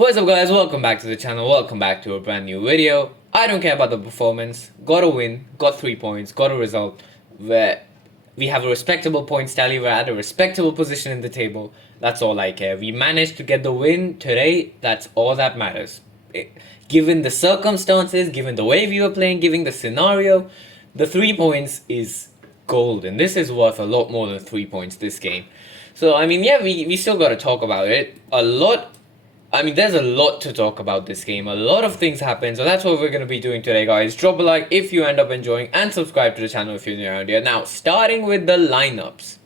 What's up guys, welcome back to the channel, welcome back to a brand new video. I don't care about the performance, got a win, got 3 points, got a result where we have a respectable points tally, we're at a respectable position in the table. That's all I care. We managed to get the win today, that's all that matters. Given the circumstances, given the way we were playing, given the scenario, the 3 points is golden. This is worth a lot more than 3 points this game. So I mean, yeah, we still got to talk about it a lot. There's a lot to talk about this game. A lot of things happen, so that's what we're going to be doing today, guys. Drop a like if you end up enjoying, and subscribe to the channel if you're new around here. Now, starting with the lineups.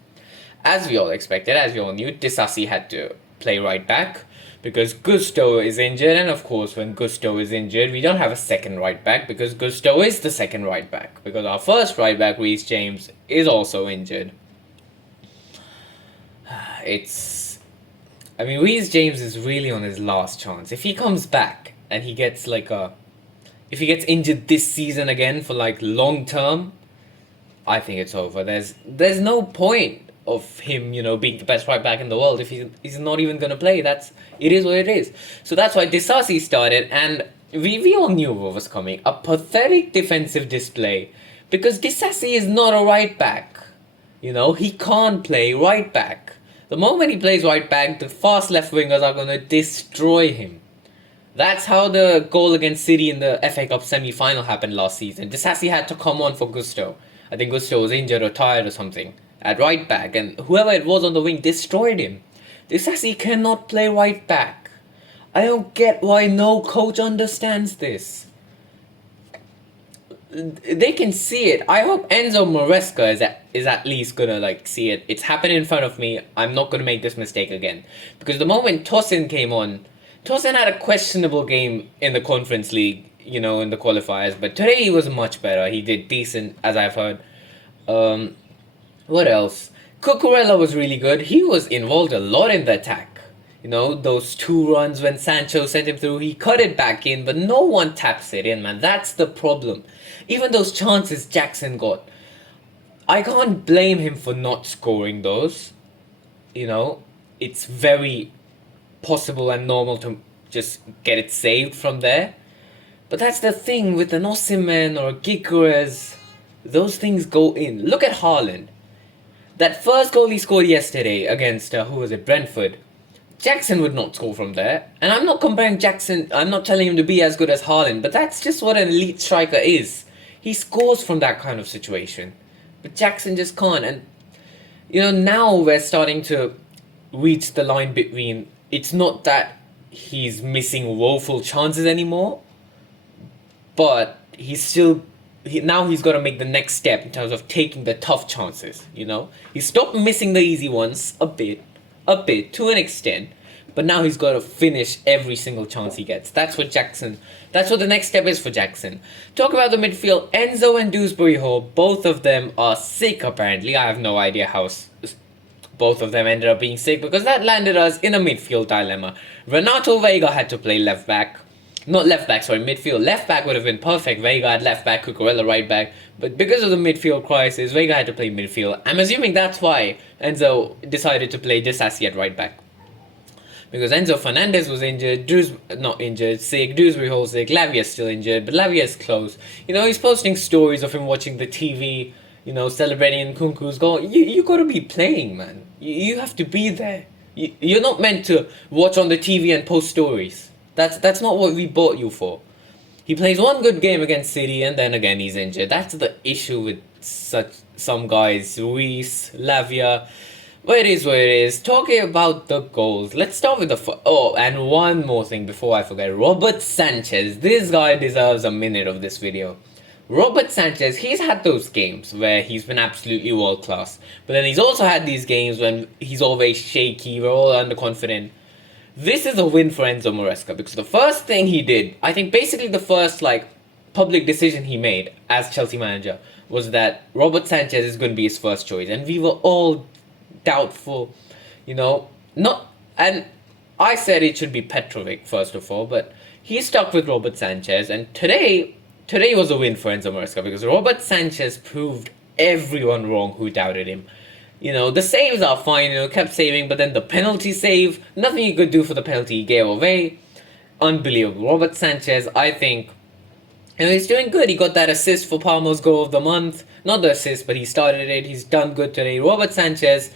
As we all expected, as we all knew, Disasi had to play right back because Gusto is injured, and of course, when Gusto is injured, we don't have a second right back because Gusto is the second right back because our first right back, Reece James, is also injured. Reece James is really on his last chance. If he comes back and he gets if he gets injured this season again for long term, I think it's over. There's no point of him, being the best right back in the world if he's not even gonna play. It is what it is. So that's why Disasi started, and we all knew what was coming. A pathetic defensive display because Disasi is not a right back. He can't play right back. The moment he plays right back, the fast left wingers are going to destroy him. That's how the goal against City in the FA Cup semi-final happened last season. Disasi had to come on for Gusto. I think Gusto was injured or tired or something at right back, and whoever it was on the wing destroyed him. Disasi cannot play right back. I don't get why no coach understands this. They can see it. I hope Enzo Maresca is at least gonna see it. It's happened in front of me. I'm not gonna make this mistake again. Because the moment Tosin came on, Tosin had a questionable game in the Conference League, in the qualifiers, but today he was much better. He did decent, as I've heard. What else? Cucurella was really good. He was involved a lot in the attack. Those 2 runs when Sancho sent him through, he cut it back in, but no one taps it in, man. That's the problem. Even those chances Jackson got, I can't blame him for not scoring those. It's very possible and normal to just get it saved from there. But that's the thing with an Osimhen or a Gyökeres, those things go in. Look at Haaland. That first goal he scored yesterday against, Brentford. Jackson would not score from there. And I'm not comparing Jackson, I'm not telling him to be as good as Haaland, but that's just what an elite striker is. He scores from that kind of situation. But Jackson just can't. And, now we're starting to reach the line between, it's not that he's missing woeful chances anymore, but now he's got to make the next step in terms of taking the tough chances, He stopped missing the easy ones a bit, to an extent, but now he's got to finish every single chance he gets. That's what the next step is for Jackson. Talk about the midfield. Enzo and Dewsbury Hall, both of them are sick apparently. I have no idea how both of them ended up being sick, because that landed us in a midfield dilemma. Renato Veiga had to play left back. Not left back, sorry, midfield. Left back would have been perfect. Veiga at left back, Cucurella right back. But because of the midfield crisis, Veiga had to play midfield. I'm assuming that's why Enzo decided to play Disasi at right back. Because Enzo Fernandez was injured, sick, Dewsbury Hall sick, Lavia's still injured, but Lavia's close. He's posting stories of him watching the TV, celebrating Nkunku's goal. You gotta be playing, man. You have to be there. You're not meant to watch on the TV and post stories. That's not what we bought you for. He plays one good game against City and then again he's injured. That's the issue with some guys. Ruiz, Lavia. But it is what it is. Talking about the goals, let's start with and one more thing before I forget. Robert Sanchez. This guy deserves a minute of this video. Robert Sanchez, he's had those games where he's been absolutely world class. But then he's also had these games when he's always shaky, we're all underconfident. This is a win for Enzo Maresca, because the first thing he did, I think basically the first public decision he made as Chelsea manager, was that Robert Sanchez is going to be his first choice, and we were all doubtful, and I said it should be Petrovic first of all, but he stuck with Robert Sanchez, and today was a win for Enzo Maresca because Robert Sanchez proved everyone wrong who doubted him. The saves are fine, kept saving, but then the penalty save, nothing he could do for the penalty he gave away. unbelievable. Robert Sanchez, I think, he's doing good. He got that assist for Palmer's goal of the month. Not the assist, but he started it. He's done good today. Robert Sanchez,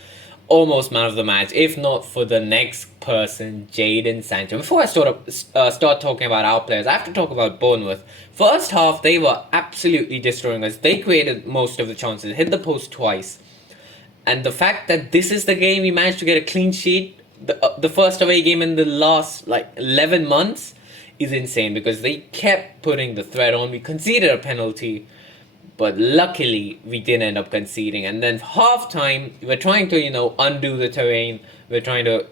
almost man of the match, if not for the next person, Jadon Sancho. Before I start talking about our players, I have to talk about Bournemouth. First half, they were absolutely destroying us. They created most of the chances, hit the post twice. And the fact that this is the game we managed to get a clean sheet, the first away game in the last 11 months, is insane because they kept putting the threat on. We conceded a penalty, but luckily we didn't end up conceding. And then half time, we're trying to, undo the terrain. We're trying to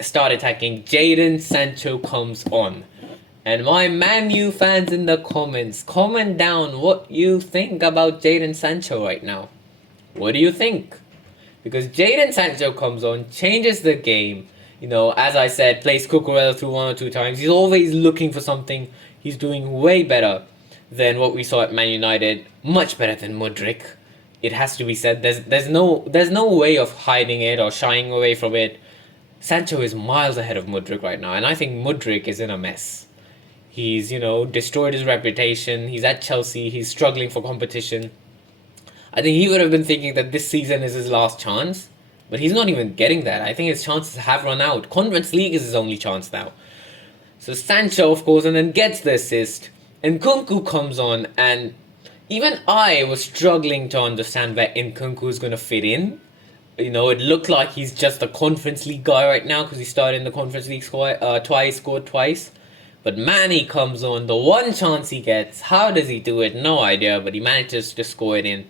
start attacking. Jadon Sancho comes on. And my Man U fans in the comments, comment down what you think about Jadon Sancho right now. What do you think? Because Jadon Sancho comes on, changes the game. As I said, plays Cucurella through 1 or 2 times. He's always looking for something. He's doing way better than what we saw at Man United. Much better than Mudryk. It has to be said. There's no way of hiding it or shying away from it. Sancho is miles ahead of Mudryk right now, and I think Mudryk is in a mess. He's, destroyed his reputation. He's at Chelsea. He's struggling for competition. I think he would have been thinking that this season is his last chance. But he's not even getting that. I think his chances have run out. Conference League is his only chance now. So Sancho, of course, and then gets the assist. And Nkunku comes on, and even I was struggling to understand where Nkunku is going to fit in. It looked like he's just a Conference League guy right now because he started in the Conference League twice, scored twice. But Manny comes on, the one chance he gets. How does he do it? No idea, but he manages to score it in.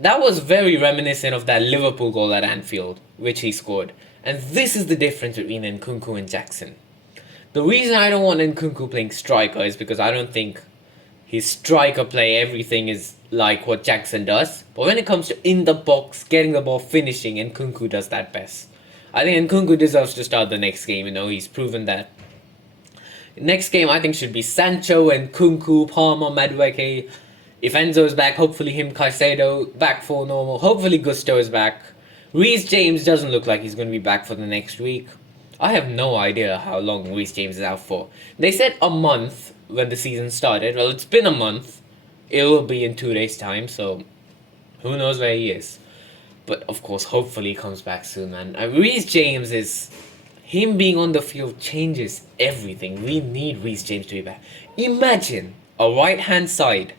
That was very reminiscent of that Liverpool goal at Anfield, which he scored. And this is the difference between Nkunku and Jackson. The reason I don't want Nkunku playing striker is because I don't think his striker play, everything is like what Jackson does. But when it comes to in the box, getting the ball, finishing, Nkunku does that best. I think Nkunku deserves to start the next game, he's proven that. Next game I think should be Sancho, Nkunku, Palmer, Madueke. If Enzo is back, hopefully him, Caicedo, back for normal. Hopefully Gusto is back. Reece James doesn't look like he's going to be back for the next week. I have no idea how long Reece James is out for. They said a month when the season started. Well, it's been a month. It will be in 2 days' time, so who knows where he is. But, of course, hopefully he comes back soon, man. Reece James is... Him being on the field changes everything. We need Reece James to be back. Imagine a right-hand side...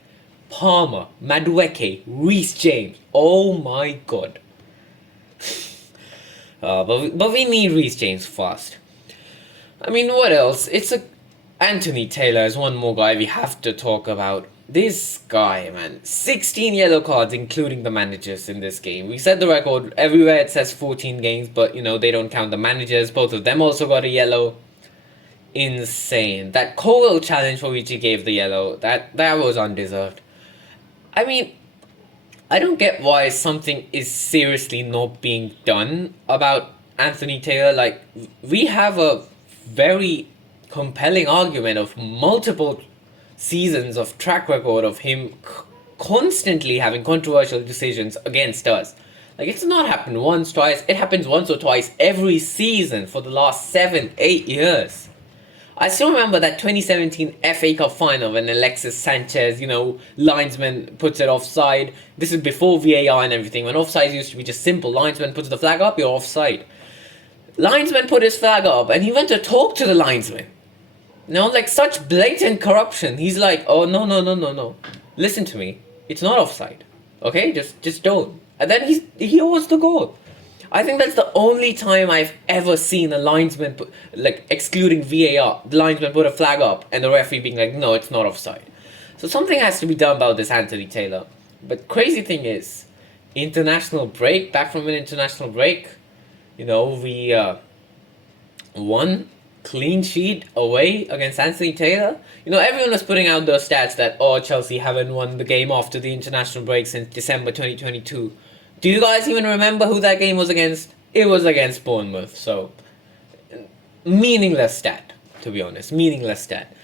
Palmer, Madueke, Reece James. Oh my god. But we need Reece James fast. I mean, what else? Anthony Taylor is one more guy we have to talk about. This guy, man. 16 yellow cards, including the managers in this game. We set the record. Everywhere it says 14 games, but, they don't count the managers. Both of them also got a yellow. Insane. That Cowell challenge for which he gave the yellow, that was undeserved. I mean, I don't get why something is seriously not being done about Anthony Taylor. We have a very compelling argument of multiple seasons of track record of him constantly having controversial decisions against us. It's not happened once, twice. It happens once or twice every season for the last 7-8 years. I still remember that 2017 FA Cup final when Alexis Sanchez, linesman puts it offside. This is before VAR and everything. When offside used to be just simple. Linesman puts the flag up, you're offside. Linesman put his flag up and he went to talk to the linesman. Such blatant corruption. He's like, oh, no. Listen to me. It's not offside. Okay? Just don't. And then he awards the goal. I think that's the only time I've ever seen a linesman, excluding VAR, the linesman put a flag up and the referee being like, no, it's not offside. So something has to be done about this Anthony Taylor. But crazy thing is, international break, back from an international break, we won clean sheet away against Anthony Taylor. Everyone was putting out those stats that, Chelsea haven't won the game after the international break since December 2022. Do you guys even remember who that game was against? It was against Bournemouth, so meaningless stat, to be honest. Meaningless stat.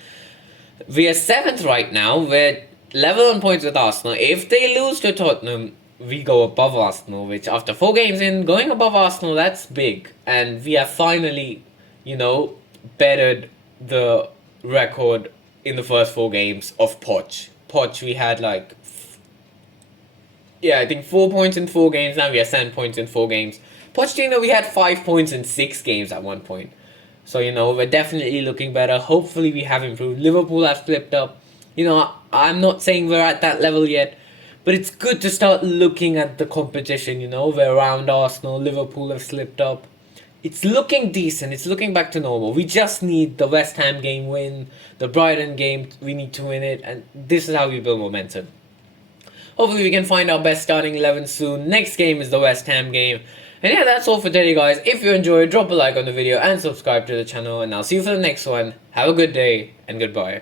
We are 7th right now. We're level on points with Arsenal. If they lose to Tottenham, we go above Arsenal, which after 4 games in, going above Arsenal, that's big. And we have finally, bettered the record in the first 4 games of Poch. Poch, we had like, yeah, I think 4 points in 4 games. Now we have 7 points in 4 games. Pochettino, we had 5 points in 6 games at one point. So, we're definitely looking better. Hopefully, we have improved. Liverpool have flipped up. I'm not saying we're at that level yet, but it's good to start looking at the competition. We're around Arsenal. Liverpool have slipped up. It's looking decent. It's looking back to normal. We just need the West Ham game win, the Brighton game, we need to win it, and this is how we build momentum. Hopefully we can find our best starting 11 soon. Next game is the West Ham game. And yeah, that's all for today, guys. If you enjoyed, drop a like on the video and subscribe to the channel. And I'll see you for the next one. Have a good day and goodbye.